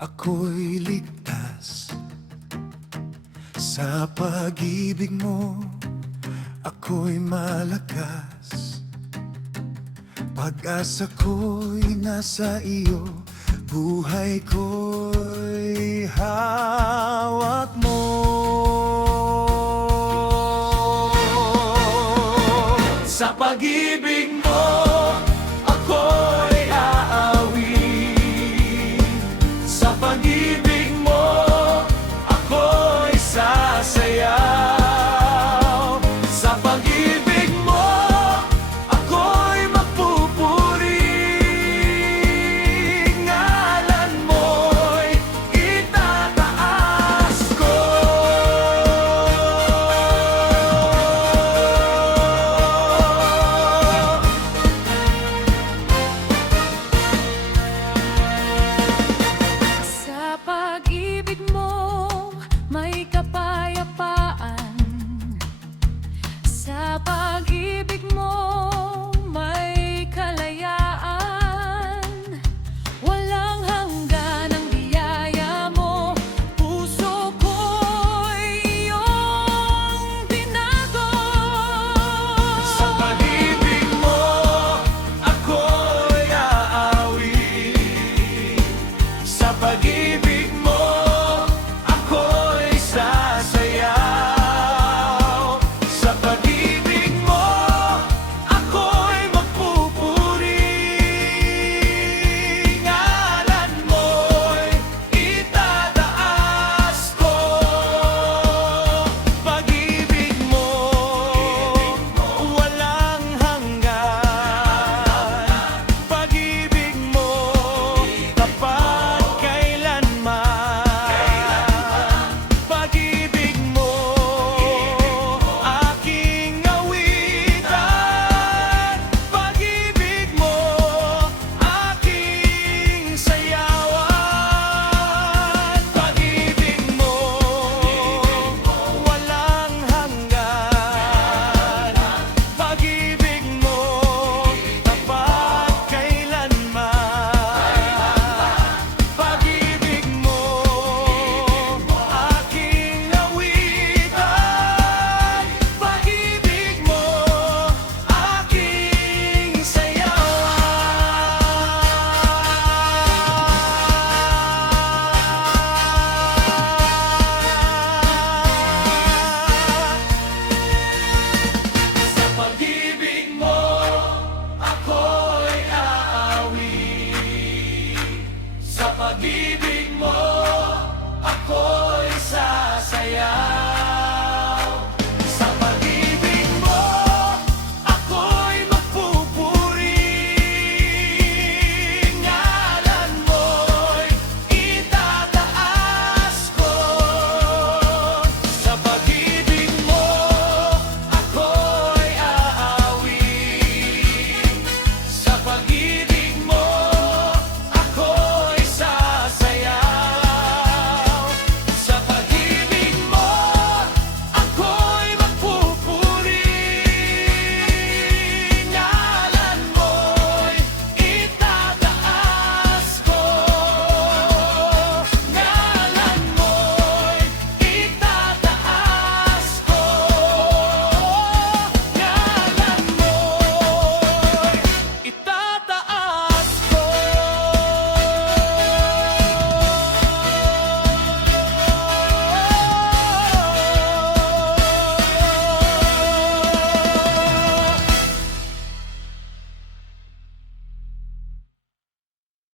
ako'y ligtas. Sa pag-ibig mo, ako'y malakas. Pag-asa ko'y nasa iyo, buhay ko'y hawak mo. Sa pag-ibig mo, ako'y aawin. Sa pag-ibig mo, ako'y sasayaw. Sa pag-ibig mo, ako'y magpupuri. Ngalan mo'y itataas ko. Sa pag-ibig mo, may kapayapaan. Sa pag-ibig mo, may kalayaan. Walang hanggan ang biyaya mo, puso ko'y iyong binago. Sa pag-ibig mo, ako'y aawin. Sa pag-ibig